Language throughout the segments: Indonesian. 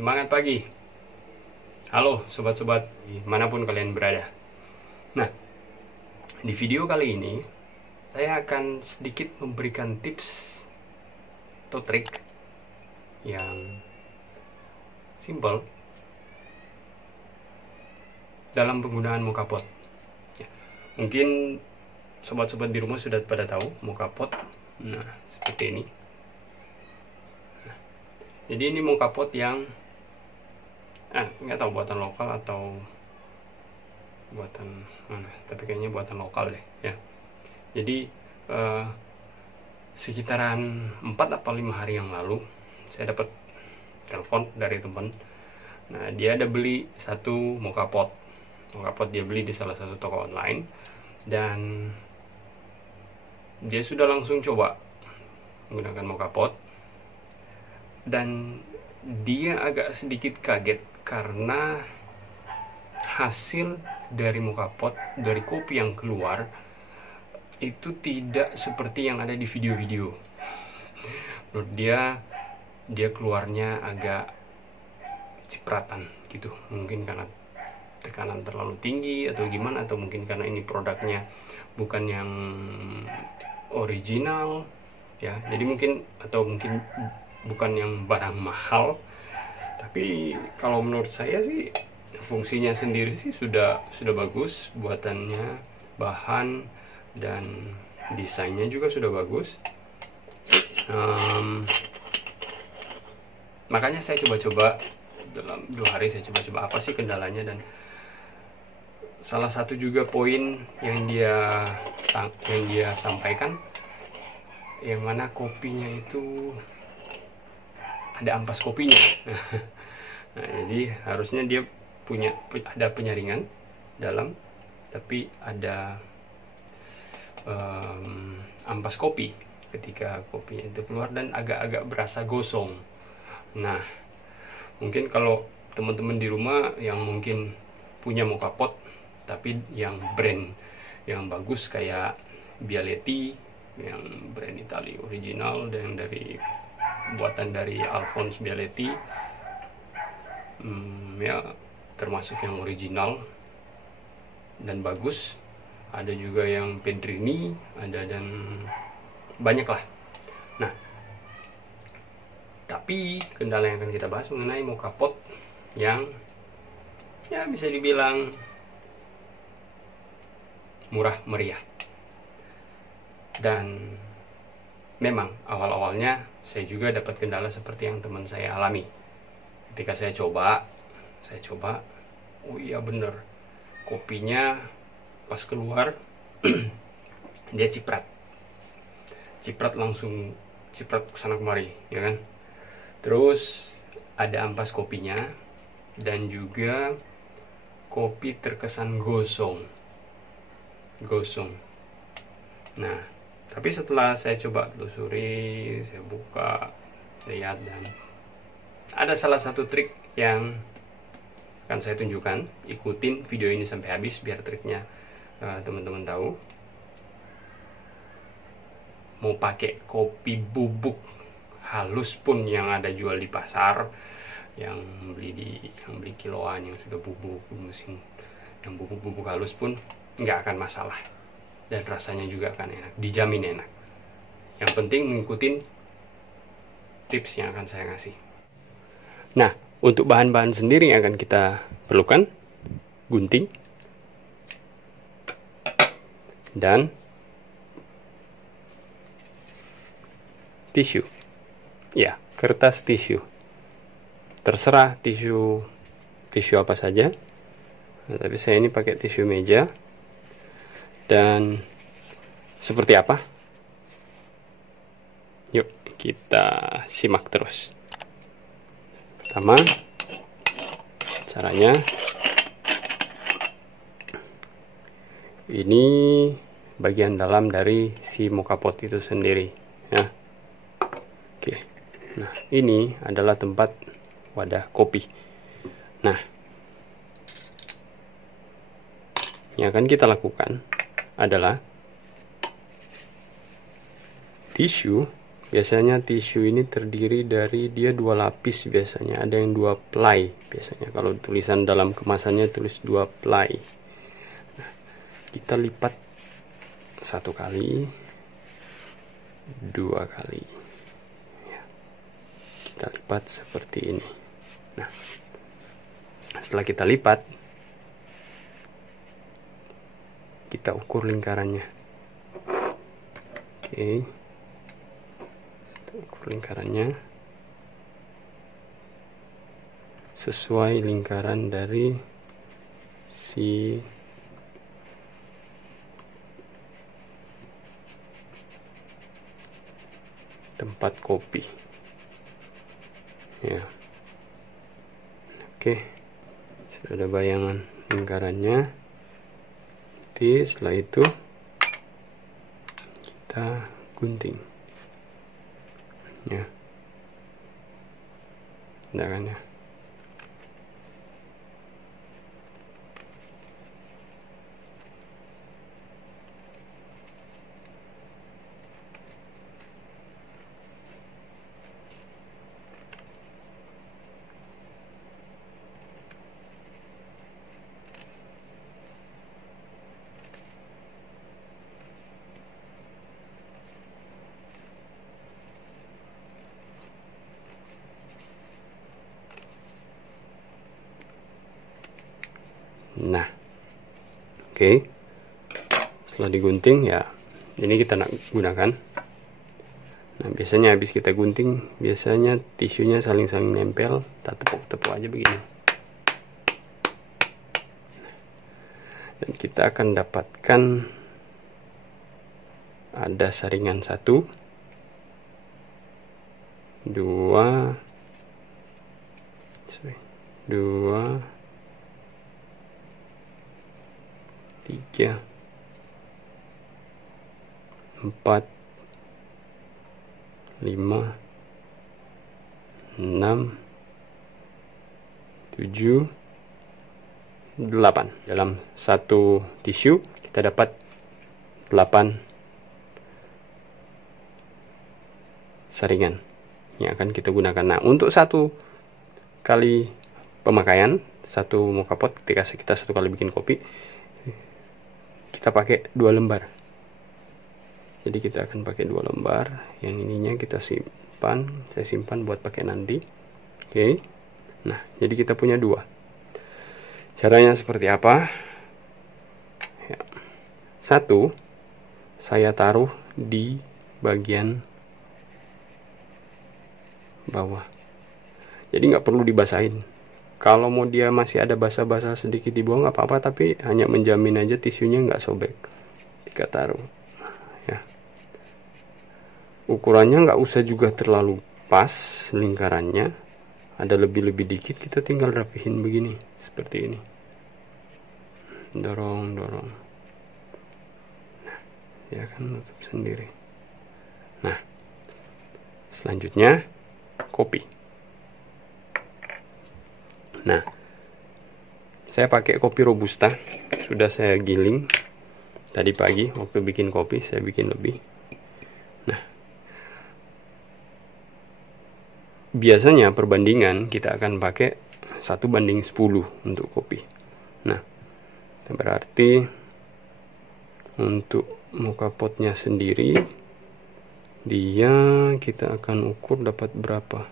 Semangat pagi. Halo sobat-sobat dimanapun kalian berada. Nah, di video kali ini saya akan sedikit memberikan tips atau trik yang simple dalam penggunaan mocha pot. Mungkin sobat-sobat di rumah sudah pada tahu mocha pot. Nah, seperti ini. Jadi ini mocha pot yang nggak tahu buatan lokal atau buatan mana, tapi kayaknya buatan lokal deh ya. Jadi sekitaran 4 atau 5 hari yang lalu saya dapat telepon dari teman. Nah, dia ada beli satu mocha pot. Mocha pot dia beli di salah satu toko online dan dia sudah langsung coba menggunakan mocha pot dan dia agak sedikit kaget karena hasil dari mocha pot, dari kopi yang keluar itu tidak seperti yang ada di video-video. Menurut dia keluarnya agak cipratan gitu. Mungkin karena tekanan terlalu tinggi atau gimana, atau mungkin karena ini produknya bukan yang original ya. Jadi mungkin bukan yang barang mahal. Tapi kalau menurut saya sih fungsinya sendiri sih sudah bagus, buatannya, bahan dan desainnya juga sudah bagus. Makanya saya coba-coba dalam 2 hari, saya coba-coba apa sih kendalanya, dan salah satu juga poin yang dia sampaikan, yang mana kopinya itu ada ampas kopinya. Nah, jadi harusnya dia ada penyaringan dalam, tapi ada ampas kopi ketika kopinya itu keluar dan agak-agak berasa gosong. Nah, mungkin kalau teman-teman di rumah yang mungkin punya mocha pot tapi yang brand yang bagus kayak Bialetti, yang brand Italia original dan buatan dari Alphonse Bialetti, ya termasuk yang original dan bagus. Ada juga yang Pedrini, ada, dan banyak lah. Nah, tapi kendala yang akan kita bahas mengenai mocha pot yang ya bisa dibilang murah meriah. Dan memang awal-awalnya saya juga dapat kendala seperti yang teman saya alami. Ketika saya coba, oh iya bener, kopinya pas keluar dia ciprat langsung, ciprat kesana kemari ya kan. Terus ada ampas kopinya dan juga kopi terkesan gosong. Nah, tapi setelah saya coba telusuri, saya buka, lihat, dan ada salah satu trik yang akan saya tunjukkan. Ikutin video ini sampai habis biar triknya teman-teman tahu. Mau pakai kopi bubuk halus pun yang ada jual di pasar, yang beli kiloan, yang sudah bubuk mesin, yang bubuk halus pun nggak akan masalah. Dan rasanya juga akan enak, dijamin enak. Yang penting mengikuti tips yang akan saya kasih. Nah, untuk bahan-bahan sendiri yang akan kita perlukan, gunting dan tisu. Ya, kertas tisu. Terserah tisu apa saja. Nah, tapi saya ini pakai tisu meja. Dan seperti apa? Yuk kita simak terus. Pertama, caranya ini bagian dalam dari si mocha pot itu sendiri ya. Oke. Nah, ini adalah tempat wadah kopi. Nah, yang akan kita lakukan adalah tisu biasanya tisu ini terdiri dari dia 2 lapis, biasanya ada yang 2 ply, biasanya kalau tulisan dalam kemasannya tulis 2 ply. Nah, kita lipat 1 kali, 2 kali ya. Kita lipat seperti ini. Nah, setelah kita lipat, kita ukur lingkarannya. Oke, kita ukur lingkarannya sesuai lingkaran dari si tempat kopi ya. Oke, sudah ada bayangan lingkarannya. Jadi setelah itu kita gunting ya, nah kan ya. Nah, oke. Setelah digunting ya, ini kita nak gunakan. Nah, biasanya habis kita gunting, biasanya tisunya saling-saling nempel, kita tepuk-tepuk aja begini. Dan kita akan dapatkan ada saringan 1, 2, 3, 4, 5, 6, 7, 8. Dalam satu tisu kita dapat 8 saringan yang akan kita gunakan. Nah, untuk 1 kali pemakaian, 1 moka pot, ketika kita 1 kali bikin kopi, kita pakai 2 lembar. Jadi kita akan pakai 2 lembar. Yang ininya kita simpan, saya simpan buat pakai nanti. Oke. Nah, jadi kita punya 2. Caranya seperti apa? Ya. 1, saya taruh di bagian bawah. Jadi nggak perlu dibasahin. Kalau mau dia masih ada basah-basah sedikit di bawah nggak apa-apa, tapi hanya menjamin aja tisunya nggak sobek. Kita taruh. Ya. Ukurannya nggak usah juga terlalu pas lingkarannya. Ada lebih-lebih dikit, kita tinggal rapihin begini, seperti ini. Dorong. Nah, ya kan nutup sendiri. Nah, selanjutnya kopi. Nah, saya pakai kopi robusta, sudah saya giling tadi pagi waktu bikin kopi, saya bikin lebih. Nah, biasanya perbandingan kita akan pakai 1:10 untuk kopi. Nah, berarti untuk moka potnya sendiri, dia kita akan ukur dapat berapa.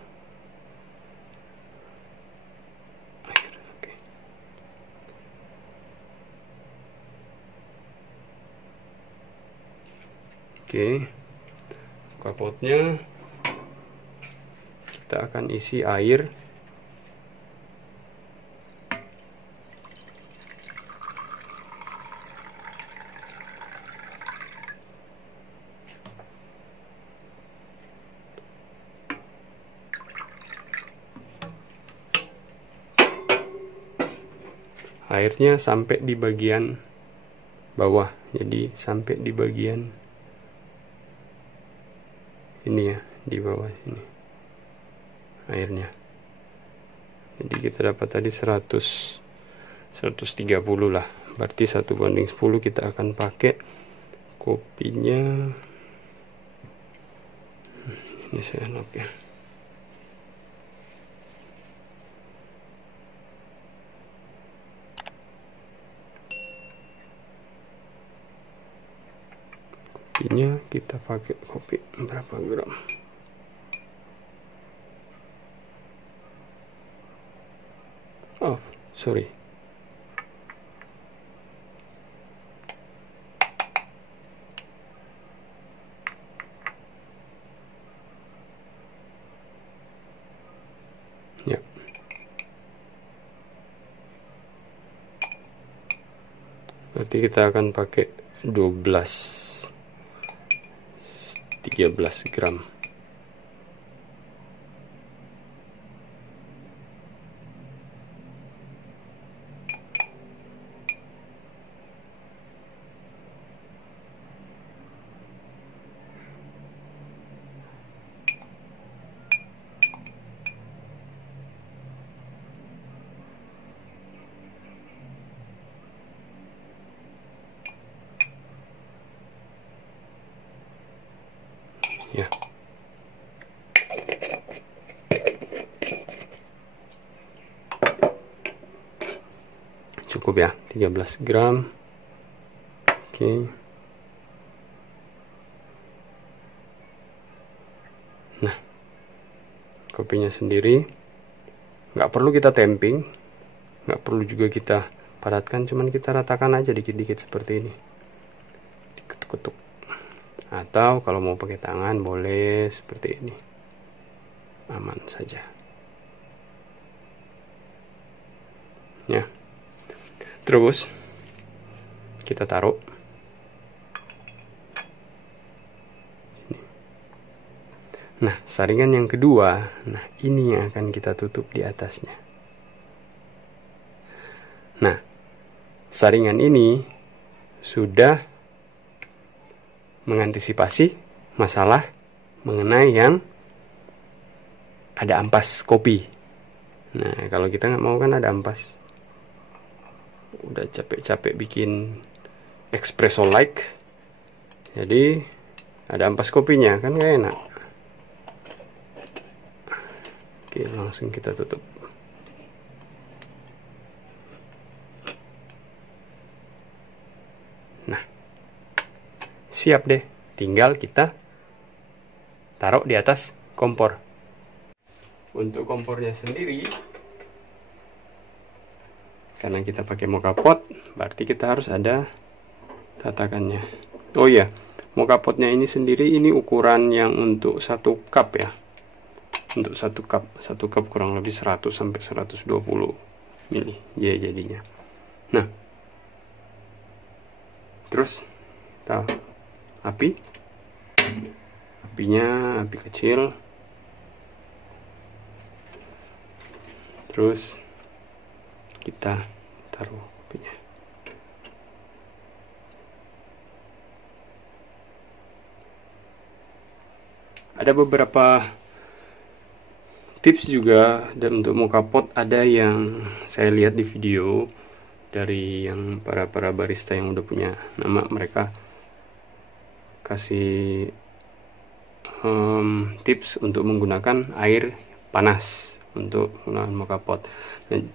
Oke, moka potnya kita akan isi air . Airnya sampai di bagian bawah, jadi sampai di bagian ini ya, di bawah sini airnya. Jadi kita dapat tadi 130 lah, berarti 1:10 kita akan pakai kopinya Ini saya lock ya. Kopinya kita pakai kopi berapa gram? Oh, sorry. Ya. Berarti kita akan pakai 13 gram. Ya. Cukup ya, 13 gram. Oke. Nah, kopinya sendiri nggak perlu kita tamping, nggak perlu juga kita padatkan, cuman kita ratakan aja dikit-dikit seperti ini, diketuk-ketuk. Atau kalau mau pakai tangan boleh seperti ini, aman saja ya. Terus kita taruh sini. Nah, saringan yang kedua, nah ini yang akan kita tutup di atasnya. Nah, saringan ini sudah mengantisipasi masalah mengenai yang ada ampas kopi. Nah, kalau kita nggak mau kan ada ampas, udah capek-capek bikin espresso like, jadi ada ampas kopinya kan nggak enak. Oke, langsung kita tutup. Nah, siap deh, tinggal kita taruh di atas kompor. Untuk kompornya sendiri, karena kita pakai moka pot, berarti kita harus ada tatakannya. Oh iya, moka potnya ini sendiri, ini ukuran yang untuk 1 cup ya. Untuk 1 cup kurang lebih 100 sampai 120 mili ya jadinya. Nah, terus kita apinya api kecil, terus kita taruh kopinya. Ada beberapa tips juga, dan untuk moka pot ada yang saya lihat di video dari yang para barista yang udah punya nama, mereka kasih tips untuk menggunakan air panas untuk menggunakan moka pot. Dan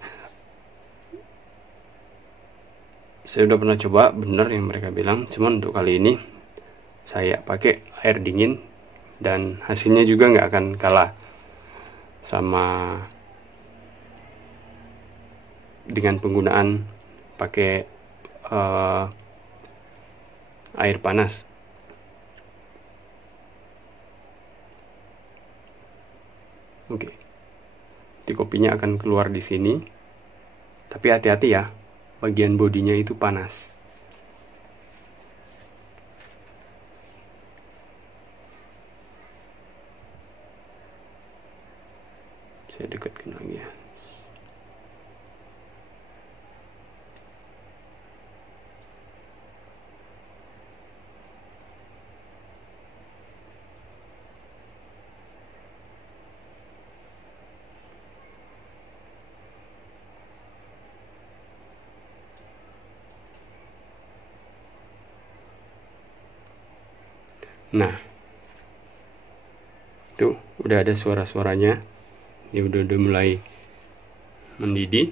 saya udah pernah coba, bener yang mereka bilang, cuman untuk kali ini saya pakai air dingin dan hasilnya juga nggak akan kalah sama dengan penggunaan pakai air panas. Oke, di kopinya akan keluar di sini, tapi hati-hati ya, bagian bodinya itu panas. Saya dekatkan lagi ya. Nah, Tuh udah ada suara-suaranya, ini udah mulai mendidih.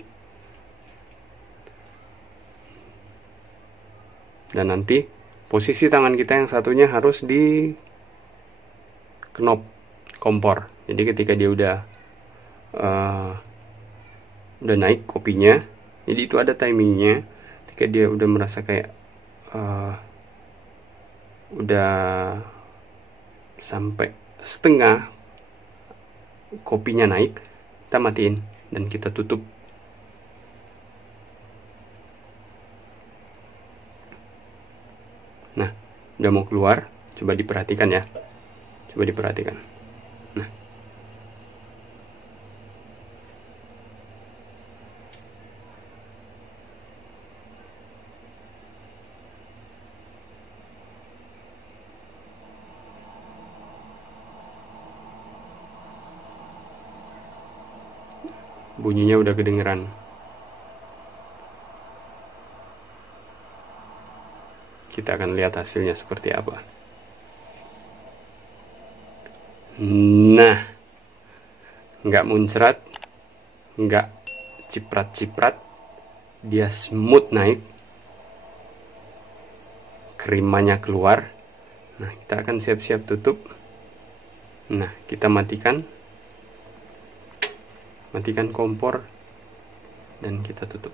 Dan nanti posisi tangan kita yang satunya harus di knop kompor. Jadi ketika dia udah naik kopinya, jadi itu ada timingnya. Ketika dia udah merasa kayak udah sampai setengah kopinya naik, kita matiin dan kita tutup. Nah, udah mau keluar, coba diperhatikan ya. Coba diperhatikan. Nah. Bunyinya udah kedengeran. Kita akan lihat hasilnya seperti apa. Nah, nggak muncrat, nggak ciprat-ciprat, dia smooth naik, krimanya keluar. Nah, kita akan siap-siap tutup. Nah, kita matikan kompor dan kita tutup.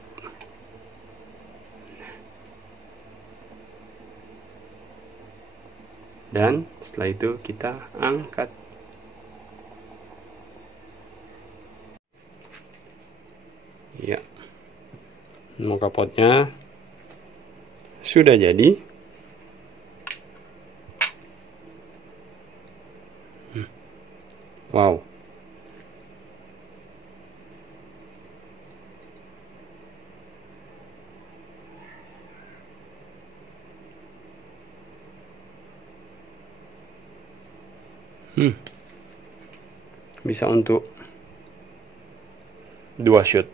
Dan setelah itu kita angkat. Ya, mocha potnya sudah jadi. Wow. Bisa untuk 2 shot.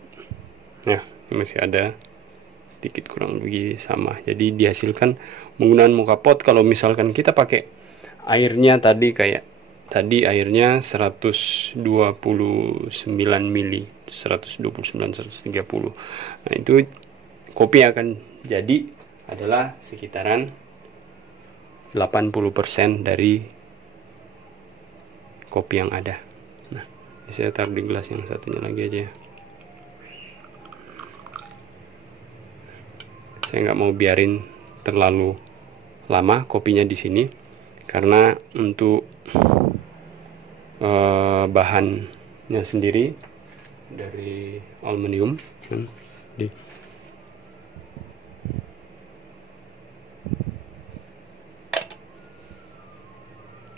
Nah, masih ada sedikit kurang lebih sama. Jadi dihasilkan menggunakan mocha pot. Kalau misalkan kita pakai airnya tadi, kayak tadi airnya 129 mili, 129 130. Nah, itu kopi yang akan jadi adalah sekitaran 80% dari kopi yang ada. Nah, saya taruh di gelas yang satunya lagi aja. Saya nggak mau biarin terlalu lama kopinya di sini, karena untuk bahannya sendiri dari aluminium kan,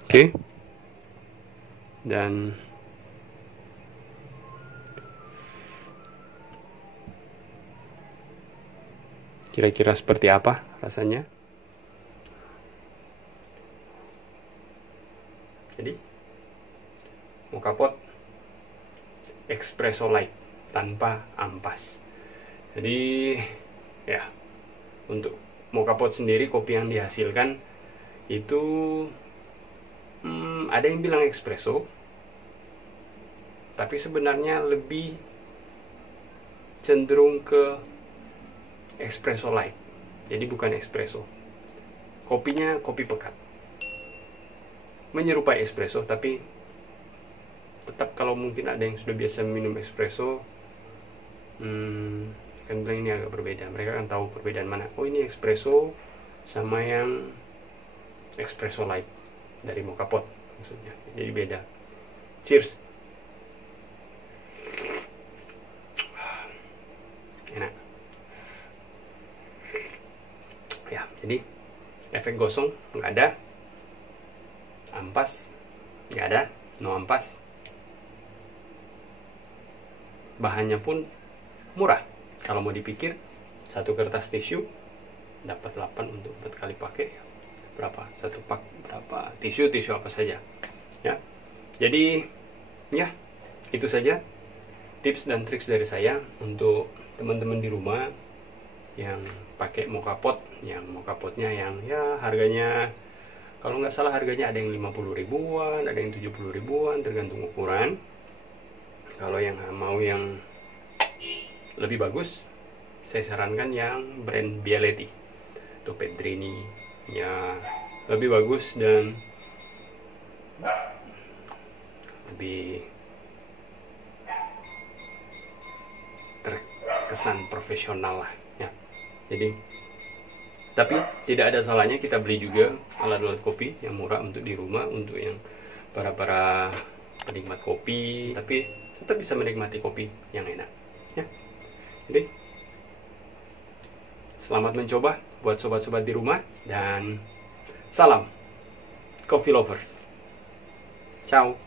Oke. Dan kira-kira seperti apa rasanya? Jadi mocha pot espresso light tanpa ampas. Jadi ya, untuk mocha pot sendiri kopi yang dihasilkan itu ada yang bilang espresso, tapi sebenarnya lebih cenderung ke espresso light. Jadi bukan espresso. Kopinya kopi pekat. Menyerupai espresso, tapi tetap kalau mungkin ada yang sudah biasa minum espresso, kan bilang ini agak berbeda. Mereka kan tahu perbedaan mana. Oh, ini espresso sama yang espresso light dari mocha pot maksudnya. Jadi beda. Cheers. Enak. Ya, jadi efek gosong nggak ada, ampas nggak ada, no ampas. Bahannya pun murah. Kalau mau dipikir, satu kertas tisu dapat 8 untuk 4 kali pakai. Berapa? Satu pak berapa? Tisu apa saja. Ya. Jadi ya, itu saja tips dan trik dari saya untuk teman-teman di rumah yang pakai mocha pot, yang mocha potnya yang ya harganya Kalau nggak salah harganya ada yang 50 ribuan, ada yang 70 ribuan, tergantung ukuran. Kalau yang mau yang lebih bagus, saya sarankan yang brand Bialetti atau Pedrini ya, lebih bagus dan lebih terkesan profesional lah ya. Jadi tapi tidak ada salahnya kita beli juga alat-alat kopi yang murah untuk di rumah, untuk yang para penikmat kopi, tapi tetap bisa menikmati kopi yang enak ya. Jadi selamat mencoba buat sobat-sobat di rumah, dan salam coffee lovers. Ciao.